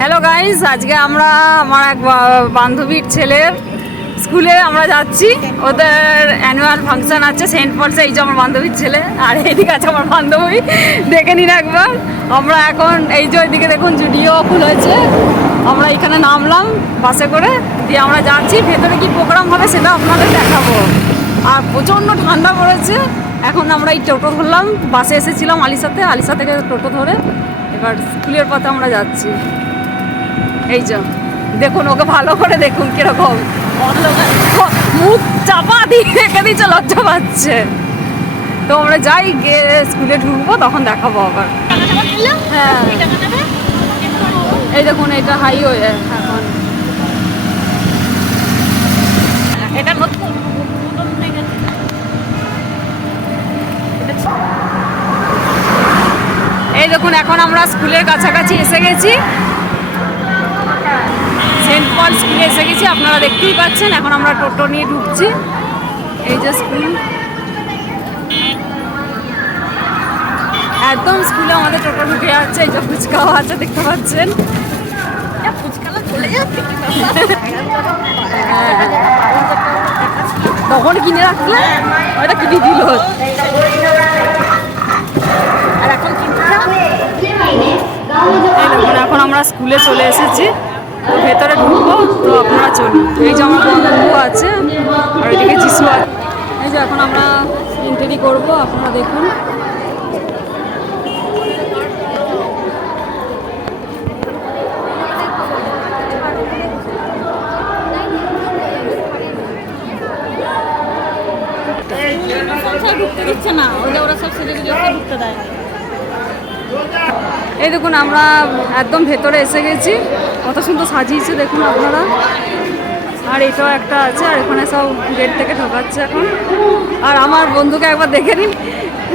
Hello guys, আজকে আমরা আমার এক বান্ধবীর ছেলের স্কুলে আমরা যাচ্ছি। ওদের অ্যানুয়াল ফাংশন আছে সেন্ট পলসে। এই যে আমার বান্ধবীর ছেলে, আর এইদিকে আছে আমার বান্ধবী, দেখে নিন একবার। আমরা এখন এই যে ওইদিকে দেখুন জুডিও খুলেছে, আমরা এখানে নামলাম বাসে করে, দিয়ে আমরা যাচ্ছি। ভেতরে কি প্রোগ্রাম হবে সেটা আপনাদের দেখাবো। আর প্রচণ্ড ঠান্ডা পড়েছে। এখন আমরা এই টোটো ধরলাম, বাসে এসেছিলাম আলিশা থেকে টোটো ধরে এবার স্কুলের পথে আমরা যাচ্ছি। এই যে দেখুন, ওকে ভালো করে দেখুন কিরকম মুখ চাপা দিয়ে রেখে দিচ্ছে, লজ্জা পাচ্ছে। তো আমরা যাই, গিয়ে স্কুলে ঢুকবো, তখন দেখাবো আবার। হ্যাঁ, এই দেখুন এটা হাইওয়ে এখন। এটা নতুন এই দেখুন, এখন আমরা স্কুলের কাছাকাছি এসে গেছি, সেন্ট পল স্কুলে এসে গেছি। আপনারা দেখতেই পাচ্ছেন। এখন আমরা টোটো নিয়ে ঢুকছি। এই যে স্কুল, একদম স্কুলে আমাদের টোটো ঢুকে যাচ্ছে। এই যে ফুচকাও আছে, দেখতে পাচ্ছেন। তখন কিনে রাখলে ওটা কিনে দিল। আর এখন এখন আমরা স্কুলে চলে এসেছি, ভেতরে ঢুকবো। তো আপনারা চলুন। এই যে আমার বন্ধু আছে, আর এদিকে যিশু আছে। এই যে এখন আমরা এন্ট্রি করবো, আপনারা দেখুন। ঢুকতে দিচ্ছে না, ওরা সব সেজে ঢুকতে দেয়। এই দেখুন, আমরা একদম ভেতরে এসে গেছি। কত সুন্দর সাজিয়েছে দেখুন আপনারা। আর এটাও একটা আছে, আর এখানে সব গেট থেকে ঢোকাচ্ছে এখন। আর আমার বন্ধুকে একবার দেখে নিন,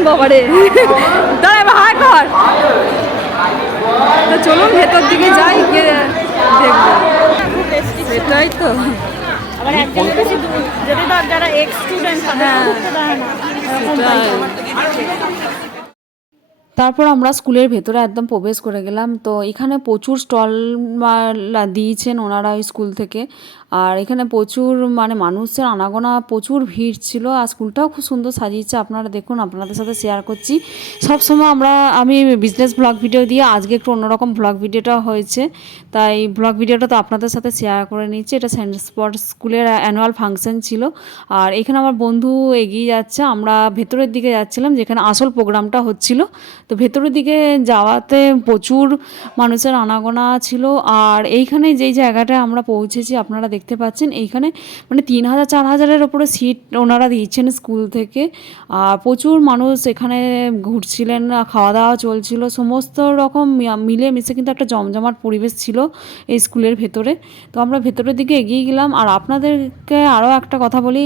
বাবারে দাঁড়া এবার হাই কর। তো চলুন ভেতর দিকে যাই, গিয়ে দেখবো। সেটাই তো, যারা এক্স স্টুডেন্ট। তারপর আমরা স্কুলের ভেতরে একদম প্রবেশ করে গেলাম। তো এখানে প্রচুর স্টল দিয়েছেন ওনারা ওই স্কুল থেকে। আর এখানে প্রচুর মানুষের আনাগোনা, প্রচুর ভিড় ছিল। আর স্কুলটাও খুব সুন্দর সাজিয়েছে, আপনারা দেখুন। আপনাদের সাথে শেয়ার করছি। সবসময় আমি বিজনেস ব্লগ ভিডিও দিয়ে, আজকে একটু অন্যরকম ব্লগ ভিডিওটা হয়েছে, তাই ব্লগ ভিডিওটা তো আপনাদের সাথে শেয়ার করে নিচ্ছি। এটা সেন্ট পল স্কুলের অ্যানুয়াল ফাংশন ছিল। আর এখানে আমার বন্ধু এগিয়ে যাচ্ছে, আমরা ভেতরের দিকে যাচ্ছিলাম যেখানে আসল প্রোগ্রামটা হচ্ছিল। তো ভেতরের দিকে যাওয়াতে প্রচুর মানুষের আনাগোনা ছিল। আর এইখানে যেই জায়গাটায় আমরা পৌঁছেছি আপনারা দেখতে পাচ্ছেন, এইখানে 3000-4000-এর ওপরে সিট ওনারা দিয়েছেন স্কুল থেকে। আর প্রচুর মানুষ এখানে ঘুরছিলেন, খাওয়া দাওয়া চলছিল, সমস্ত রকম মিলে মিশে কিন্তু একটা জমজমাট পরিবেশ ছিল এই স্কুলের ভেতরে। তো আমরা ভেতরের দিকে এগিয়ে গেলাম। আর আপনাদেরকে আরও একটা কথা বলি,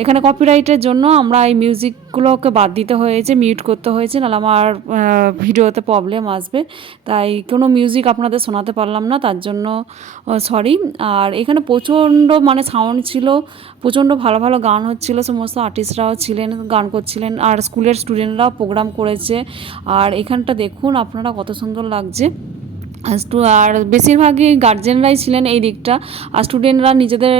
এখানে কপিরাইটের জন্য আমরা এই মিউজিকগুলোকে বাদ দিতে হয়েছে, মিউট করতে হয়েছে, নাহলে আমার ভিডিওতে প্রবলেম আসবে। তাই কোনো মিউজিক আপনাদের শোনাতে পারলাম না, তার জন্য সরি। আর এখানে প্রচণ্ড সাউন্ড ছিল, প্রচণ্ড ভালো ভালো গান হচ্ছিল, সমস্ত আর্টিস্টরাও ছিলেন, গান করছিলেন। আর স্কুলের স্টুডেন্টরাও প্রোগ্রাম করেছে। আর এখানটা দেখুন আপনারা কত সুন্দর লাগছে। আর বেশিরভাগই গার্জেনরাই ছিলেন এই দিকটা। আর স্টুডেন্টরা নিজেদের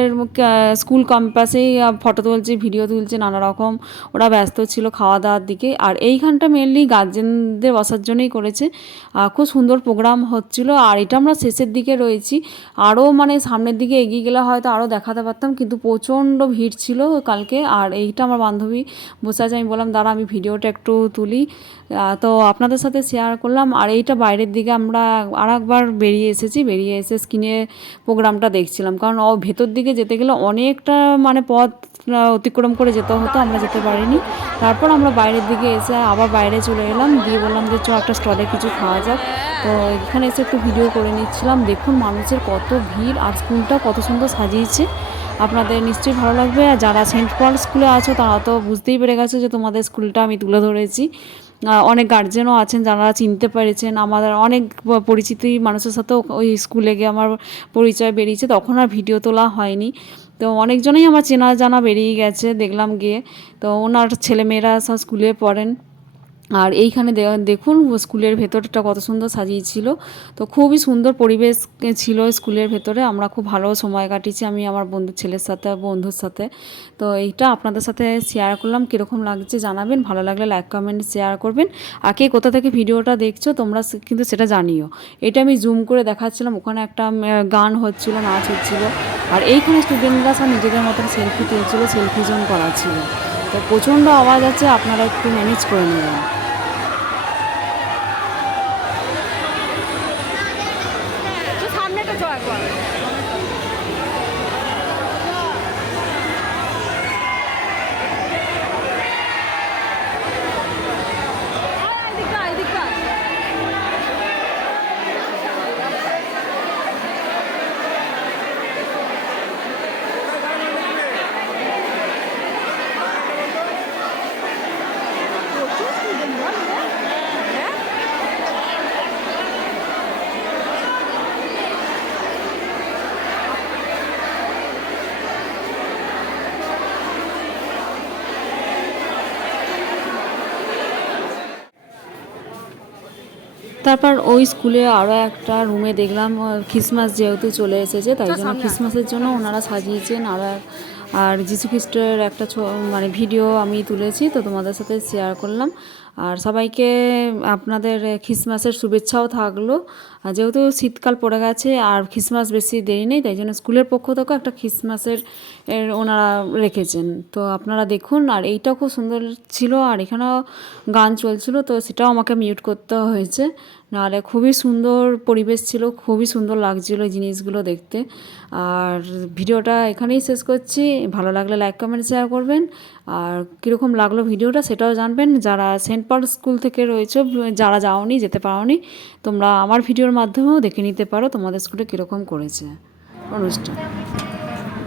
স্কুল ক্যাম্পাসেই ফটো তুলছে, ভিডিও তুলছে, নানা রকম ওরা ব্যস্ত ছিল খাওয়া দাওয়ার দিকে। আর এইখানটা মেনলি গার্জেনদের বসার জন্যই করেছে। খুব সুন্দর প্রোগ্রাম হচ্ছিল। আর এটা আমরা শেষের দিকে রয়েছি, আরও সামনের দিকে এগিয়ে গেলে হয়তো আরও দেখাতে পারতাম, কিন্তু প্রচণ্ড ভিড় ছিল কালকে। আর এইটা আমার বান্ধবী বসে আছে, আমি বললাম দাঁড়া আমি ভিডিওটা একটু তুলি, তো আপনাদের সাথে শেয়ার করলাম। আর এইটা বাইরের দিকে আমরা একবার বেরিয়ে এসে স্ক্রিনে প্রোগ্রামটা দেখছিলাম, কারণ ভেতর দিকে যেতে গেলে অনেকটা পথ অতিক্রম করে যেতে হতো, আমরা যেতে পারিনি। তারপর আমরা বাইরের দিকে এসে আবার বাইরে চলে এলাম, দিয়ে বললাম যে একটা স্টলে কিছু খাওয়া যাক। তো এখানে এসে একটু ভিডিও করে নিচ্ছিলাম। দেখুন মানুষের কত ভিড়, আর স্কুলটা কত সুন্দর সাজিয়েছে, আপনাদের নিশ্চয়ই ভালো লাগবে। আর যারা সেন্ট পল স্কুলে আছো তারা তো বুঝতেই পেরে গেছো যে তোমাদের স্কুলটা আমি তুলে ধরেছি। অনেক গার্জেনও আছেন যারা চিনতে পেরেছেন, আমাদের অনেক পরিচিতি মানুষের সাথেও ওই স্কুলে গিয়ে আমার পরিচয় বেরিয়েছে, তখন আর ভিডিও তোলা হয়নি। তো অনেকজনেই আমার চেনা জানা বেরিয়ে গেছে দেখলাম গিয়ে। তো ওনার ছেলেমেয়েরা সব স্কুলে পড়েন। আর এইখানে দেখুন স্কুলের ভেতরটা কত সুন্দর সাজিয়েছিল। তো খুবই সুন্দর পরিবেশ ছিল স্কুলের ভেতরে। আমরা খুব ভালো সময় কাটিয়েছি আমি আমার ছেলের সাথে, বন্ধুর সাথে। তো এইটা আপনাদের সাথে শেয়ার করলাম, কীরকম লাগছে জানাবেন। ভালো লাগলে লাইক কমেন্ট শেয়ার করবেন। আর কে কোথা থেকে ভিডিওটা দেখছো তোমরা কিন্তু সেটা জানিও। এটা আমি জুম করে দেখাচ্ছিলাম, ওখানে একটা গান হচ্ছিল, নাচ হচ্ছিল। আর এইখানে স্টুডেন্টরা সব নিজেদের মতন সেলফি তুলছিল, সেলফি জোন করা ছিল। তো প্রচণ্ড আওয়াজ আছে, আপনারা একটু ম্যানেজ করে নেবেন। তারপর ওই স্কুলে আরও একটা রুমে দেখলাম ক্রিসমাস যেহেতু চলে এসেছে, তাই জন্য ক্রিসমাসের জন্য ওনারা সাজিয়েছেন। আর যীশু খ্রিস্টের একটা মানে ভিডিও আমি তুলেছি, তো তোমাদের সাথে শেয়ার করলাম। আর সবাইকে আপনাদের ক্রিসমাসের শুভেচ্ছাও থাকলো। আর যেহেতু শীতকাল পড়ে গেছে আর ক্রিসমাস বেশি দেরি নেই, তাই জন্য স্কুলের পক্ষ থেকেও একটা ক্রিসমাসের ওনারা রেখেছেন। তো আপনারা দেখুন। আর এইটাও খুব সুন্দর ছিল, আর এখানেও গান চলছিল, তো সেটাও আমাকে মিউট করতে হয়েছে। নাহলে খুবই সুন্দর পরিবেশ ছিল, খুবই সুন্দর লাগছিল এই জিনিসগুলো দেখতে। আর ভিডিওটা এখানেই শেষ করছি। ভালো লাগলে লাইক কমেন্ট শেয়ার করবেন। আর কীরকম লাগলো ভিডিওটা সেটাও জানবেন। যারা সেন্ট পল স্কুল থেকে রয়েছে, যারা যাওনি, যেতে পারোনি, তোমরা আমার ভিডিওর মাধ্যমেও দেখে নিতে পারো তোমাদের স্কুলে কীরকম করেছে অনুষ্ঠান।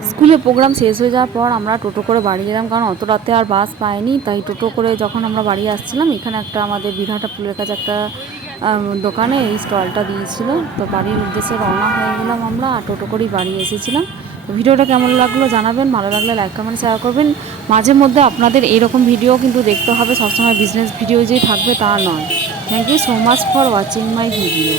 স্কুলে প্রোগ্রাম শেষ হয়ে যাওয়ার পর আমরা টোটো করে বাড়ি গেলাম, কারণ অত রাতে আর বাস পাইনি। তাই টোটো করে যখন আমরা বাড়ি আসছিলাম, এখানে একটা আমাদের বিরাটা পুলের কাছে একটা দোকানে এই স্টলটা দিয়েছিল। তো বাড়ির উদ্দেশ্যে রওনা হয়ে গেলাম আমরা, আর টোটো করেই বাড়ি এসেছিলাম। তো ভিডিওটা কেমন লাগলো জানাবেন। ভালো লাগলে লাইক কমেন্ট শেয়ার করবেন। মাঝে মধ্যে আপনাদের এরকম ভিডিও কিন্তু দেখতে হবে, সবসময় বিজনেস ভিডিও যেই থাকবে তা নয়। Thank you so much for watching my video.